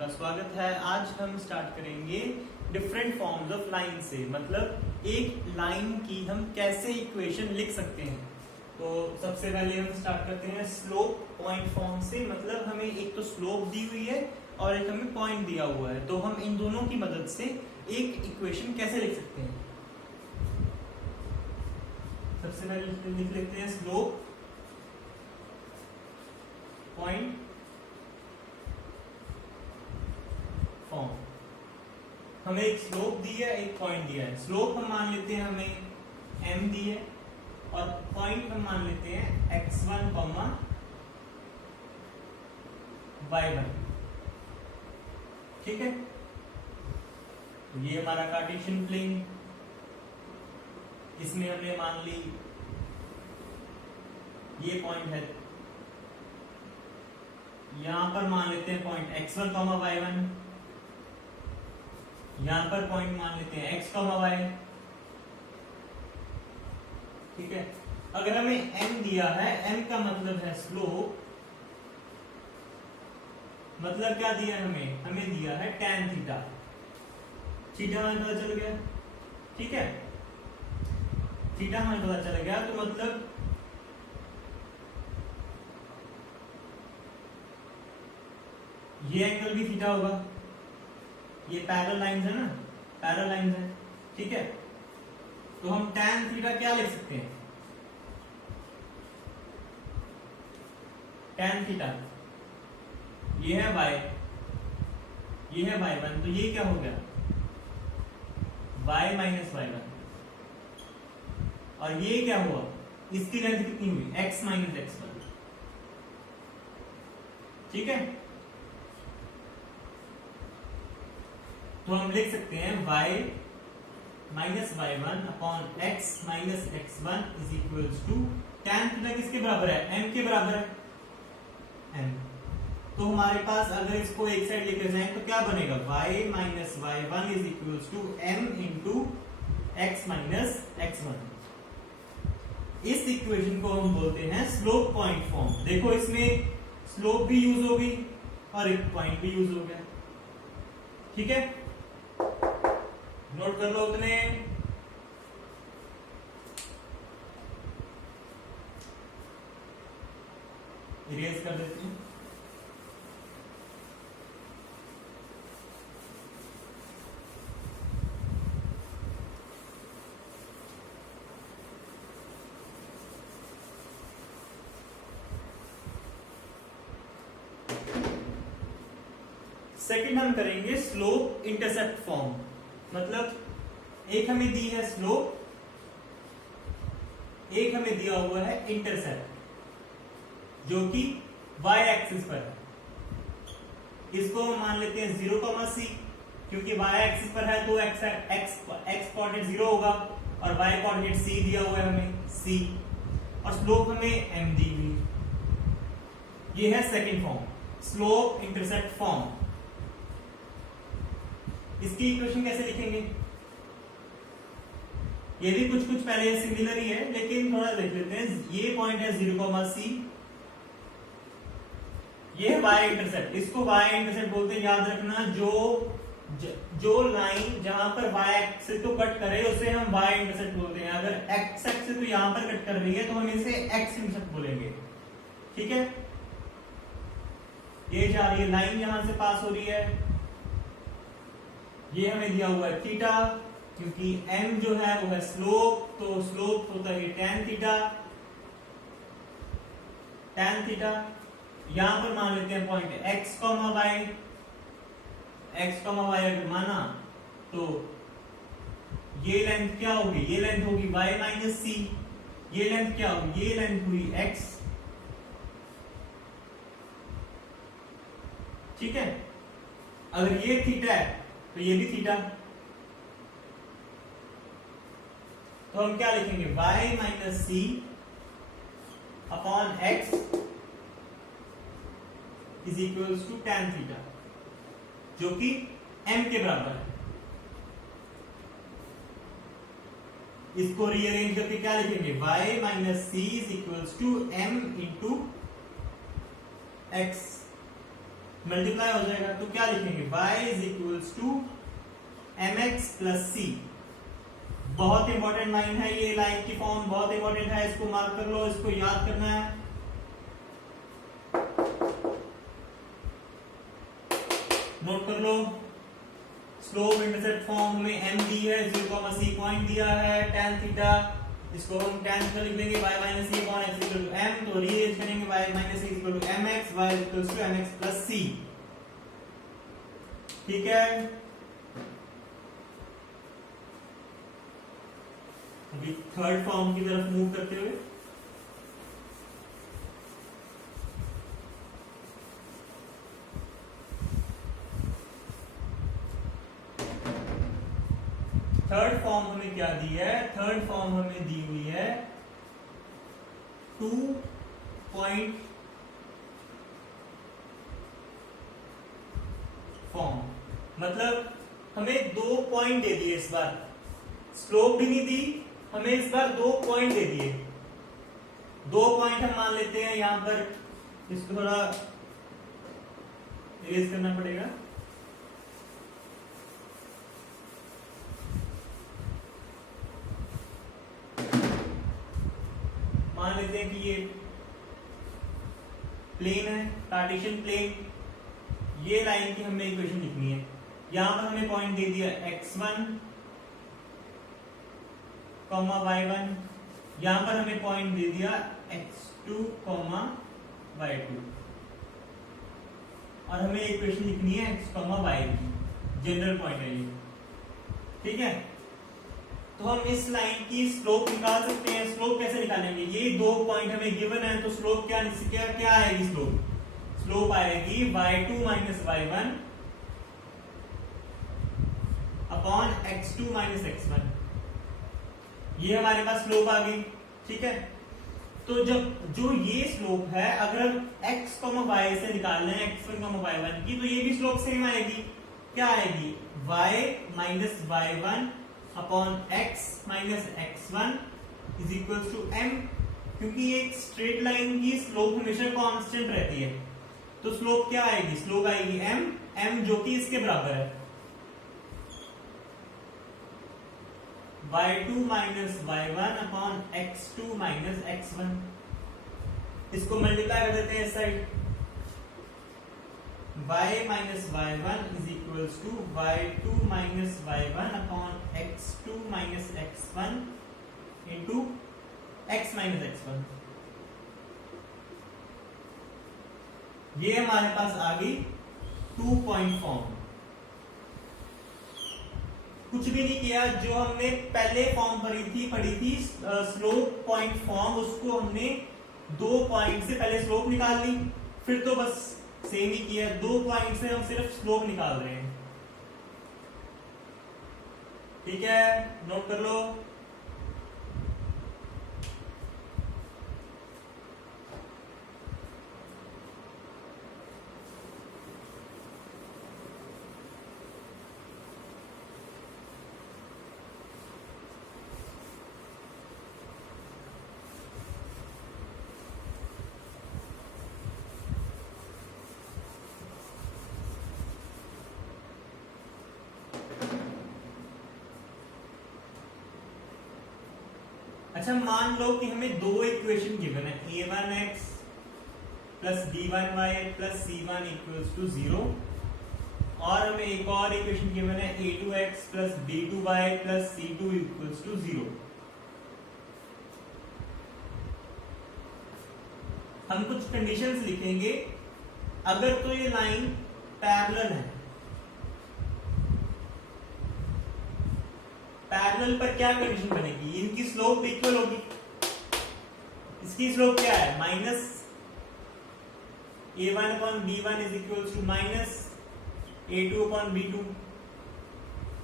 आपका स्वागत है। आज हम स्टार्ट करेंगे डिफरेंट फॉर्म्स ऑफ लाइन से, मतलब एक लाइन की हम कैसे इक्वेशन लिख सकते हैं। तो सबसे पहले हम स्टार्ट करते हैं स्लोप पॉइंट फॉर्म से, मतलब हमें एक तो स्लोप दी हुई है और एक हमें पॉइंट दिया हुआ है, तो हम इन दोनों की मदद से एक इक्वेशन कैसे लिख सकते हैं। सबसे पहले लिख लेते हैं स्लोप पॉइंट फॉर्म। हमें एक स्लोप दी है, एक पॉइंट दिया है। स्लोप हम मान लेते हैं हमें m दी है और पॉइंट हम मान लेते हैं x1, y1। ठीक है, तो ये हमारा कार्टेशियन प्लेन, इसमें हमने मान ली ये पॉइंट है, यहां पर मान लेते हैं पॉइंट x1, y1, यहां पर पॉइंट मान लेते हैं x, y। ठीक है, अगर हमें m दिया है, m का मतलब है स्लोप, मतलब क्या दिया है हमें? हमें दिया है tan थीटा। थीटा हमें पता चल गया, ठीक है, थीटा हमें पता चल गया, तो मतलब ये एंगल भी थीटा होगा। ये पैरेलल लाइंस है ना, पैरेलल लाइंस है, ठीक है। तो हम tan थीटा क्या लिख सकते हैं? tan थीटा ये है y, ये है y1, तो ये क्या हो गया? y minus y1। और ये क्या हुआ? इसकी लेंथ कितनी हुई? x minus x1। ठीक है, तो हम लिख सकते हैं y minus y1 upon x minus x1 is equals to tan theta किसके बराबर है? m के बराबर है, m। तो हमारे पास अगर इसको एक साइड लेकर जाएं तो क्या बनेगा? y minus y1 is equals to m into x minus x1। इस इक्वेशन को हम बोलते हैं स्लोप पॉइंट फॉर्म। देखो, इसमें स्लोप भी यूज हो गई और एक पॉइंट भी यूज हो गया। ठीक है, नोट कर लो उतने। इरेज कर देते हैं। सेकंड हम करेंगे स्लोप इंटरसेप्ट फॉर्म, मतलब एक हमें दी है स्लोप, एक हमें दिया हुआ है इंटरसेप्ट जो कि y एक्सिस पर है। इसको हम मान लेते हैं 0, c, क्योंकि y एक्सिस पर है तो x कोऑर्डिनेट 0 होगा और y कोऑर्डिनेट c दिया हुआ है हमें c, और स्लोप हमें m दी हुई। ये है second form, slope intercept form. इसकी इक्वेशन कैसे लिखेंगे? ये भी कुछ पहले सिमिलर ही है, लेकिन थोड़ा देख लेते हैं। ये पॉइंट है 0, c, ये है y इंटरसेप्ट, इसको y इंटरसेप्ट बोलते हैं। याद रखना, जो लाइन जहां पर y एक्सिस को कट करे उसे हम y इंटरसेप्ट बोलते हैं। अगर x एक्सिस को यहां पर कट कर रही है तो हम इसे x इंटरसेप्ट बोलेंगे। ठीक है, ये जा रही है लाइन, यहां से पास हो रही है। ये हमें दिया हुआ है थीटा, क्योंकि m जो है वो है स्लोप, तो स्लोप होता है tan थीटा। tan थीटा यहां पर मान लेते हैं point x, y। x, y अगर माना तो ये लेंथ क्या होगी? ये लेंथ होगी y माइनस c। ये लेंथ क्या होगी? ये लेंथ हुई x। ठीक है, अगर ये थीटा है तो ये भी थीटा, तो हम क्या लिखेंगे? y minus c upon x is equals to tan theta, जो कि m के बराबर है। इसको रीअरेंज करके क्या लिखेंगे? y minus c is equals to m into x। Multiply हो जाएगा, तो क्या लिखेंगे y is equals to mx plus c। बहुत इंपॉर्टेंट लाइन है ये, लाइन की फॉर्म बहुत इंपॉर्टेंट है, इसको मार्क कर लो, इसको याद करना है। नोट कर लो, स्लोप इंटरसेप्ट फॉर्म में m दी है, 0,c पॉइंट दिया है, tan थीटा, इसको हम tan थीटा लिख लेंगे y minus c upon x equal to m, तो रीअरेंज करेंगे y minus c equal to mx, y equal to mx plus c। ठीक है, अभी थर्ड फॉर्म की तरफ मूव करते हुए थर्ड फॉर्म हमें क्या दी है, थर्ड फॉर्म हमें दी हुई है 2 पॉइंट फॉर्म, मतलब हमें 2 पॉइंट दे दिए, इस बार स्लोप भी नहीं दी, हमें इस बार 2 पॉइंट दे दिए। 2 पॉइंट हम मान लेते हैं, यहां पर इसको थोड़ा इरेज करना पड़ेगा। मान लेते हैं कि ये प्लेन है, कार्टेशियन प्लेन, ये लाइन की हमें इक्वेशन लिखनी है। यहां पर हमें पॉइंट दे दिया x1, y1, यहां पर हमें पॉइंट दे दिया x2, y2, और हमें इक्वेशन लिखनी है x, y की, जनरल पॉइंट है ये। ठीक है, तो हम इस लाइन की स्लोप निकाल सकते हैं। स्लोप कैसे निकालेंगे, ये 2 पॉइंट हमें गिवन है, तो स्लोप क्या आएगी, स्लोप आएगी y2 minus y1 upon x2 minus x1, ये हमारे पास स्लोप आ गई। ठीक है, तो जब जो ये स्लोप है, अगर हम x, y से निकाल लें x1, y1 की, तो ये भी स्लोप सेम आएगी। क्या आएगी, y minus y1 upon x minus x1 is equals to m, क्योंकि एक स्ट्रेट लाइन की स्लोप हमेशा कांस्टेंट रहती है, तो स्लोप क्या आएगी, स्लोप आएगी m जो कि इसके बराबर है y2 minus y1 upon x2 minus x1। इसको मल्टीप्लाई कर देते हैं इस side, y minus y1 is equals to y2 minus y1 upon x2 minus x1 into x minus x1। ये हमारे पास आ गई 2 पॉइंट फॉर्म। कुछ भी नहीं किया, जो हमने पहले फॉर्म पढ़ी थी स्लोप पॉइंट फॉर्म, उसको हमने 2 पॉइंट से पहले स्लोप निकाल ली, फिर तो बस सेम ही किया, 2 पॉइंट से हम सिर्फ स्लोप निकाल रहे हैं। ठीक है, नोट कर लो। अच्छा, मान लो कि हमें 2 इक्वेशन गिवन है, a1x plus b1y plus c1 equals to 0, और हमें एक और इक्वेशन गिवन है a2x plus b2y plus c2 equals to 0। हम कुछ कंडीशंस लिखेंगे। अगर तो ये लाइन पैरेलल है, पैरेलल पर क्या कंडीशन बनेगी, इनकी स्लोप इक्वल होगी। इसकी स्लोप क्या है, minus a1 upon b1 is equal to minus a2 upon b2।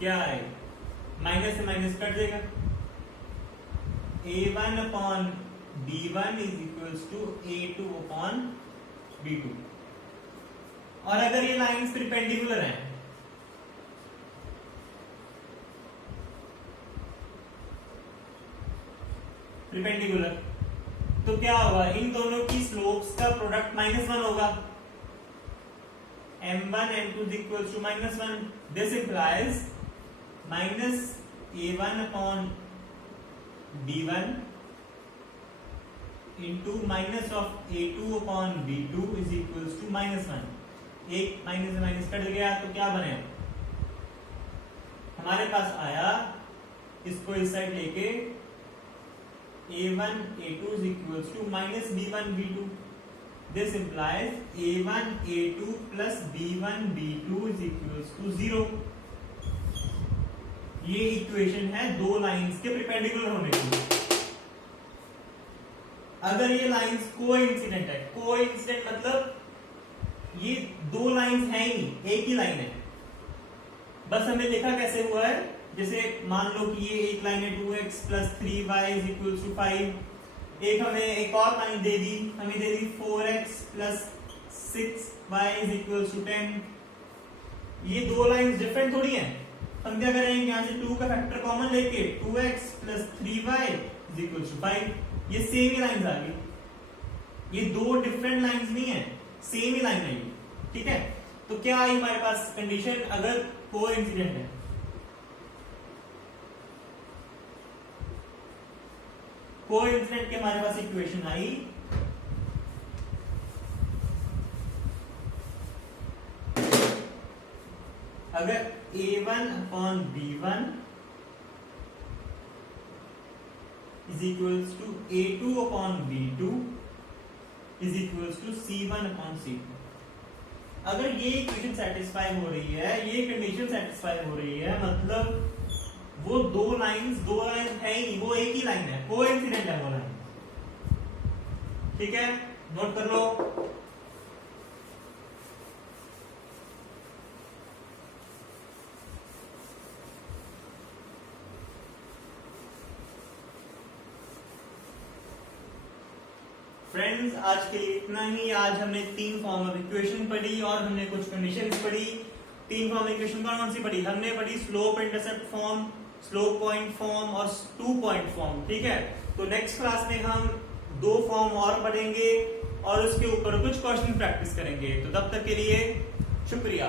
क्या है, माइनस से माइनस कट जाएगा, a1 upon b1 is equal to a2 upon b2। और अगर ये लाइंस परपेंडिकुलर हैं, परपेंडिकुलर, तो क्या होगा, इन दोनों की स्लोप्स का प्रोडक्ट -1 होगा। m1 m2 is equals to -1. This implies minus a1 upon b1 into minus of a2 upon b2 is equals to -1. एक माइनस से माइनस कट गया तो क्या बने, हमारे पास आया इसको इस साइड लेके a1 a2 is equals to minus b1 b2. This implies a1 a2 plus b1 b2 is equals to 0. ये इक्वेशन है दो लाइंस के परपेंडिकुलर होने की। अगर ये लाइंस कोइंसिडेंट है, कोइंसिडेंट मतलब ये दो लाइंस है ही नहीं, एक ही लाइन है, बस हमें लिखा कैसे हुआ है, जैसे मान लो कि ये एक लाइन है 2x plus 3y is equals to 5, एक हमें एक और लाइन दे दी, हमें दे दी 4x plus 6y is equals to 10। ये दो लाइंस डिफरेंट थोड़ी हैं, हम क्या करेंगे यहाँ से 2 का फैक्टर कॉमन लेके 2x plus 3y is equals to 5, ये सेम ही लाइंस आ गई, ये दो डिफरेंट लाइंस नहीं है, सेम ही लाइन है, ठीक है। तो क्या आई हमारे पास कंडीशन, अगर कोइंसिडेंट है, कोइंसिडेंट के हमारे पास इक्वेशन आई अगर a1 upon b1 is equals to a2 upon b2 is equals to c1 upon c2। अगर ये इक्वेशन सेटिस्फाई हो रही है, ये कंडीशन सेटिस्फाई हो रही है, मतलब वो दो लाइंस है ही नहीं, वो एक ही लाइन है, कोइंसिडेंट है वो लाइन, ठीक है, नोट कर लो। फ्रेंड्स आज के लिए इतना ही। आज हमने 3 फॉर्म ऑफ इक्वेशन पढ़ी और हमने कुछ कंडीशंस पढ़ी। 3 फॉर्म इक्वेशन कौन सी पढ़ी हमने? पढ़ी slope intercept form, slope point form और 2 पॉइंट फॉर्म, ठीक है। तो नेक्स्ट क्लास में हम 2 फॉर्म और पढ़ेंगे और उसके ऊपर कुछ क्वेश्चन प्रैक्टिस करेंगे। तो तब तक के लिए शुक्रिया।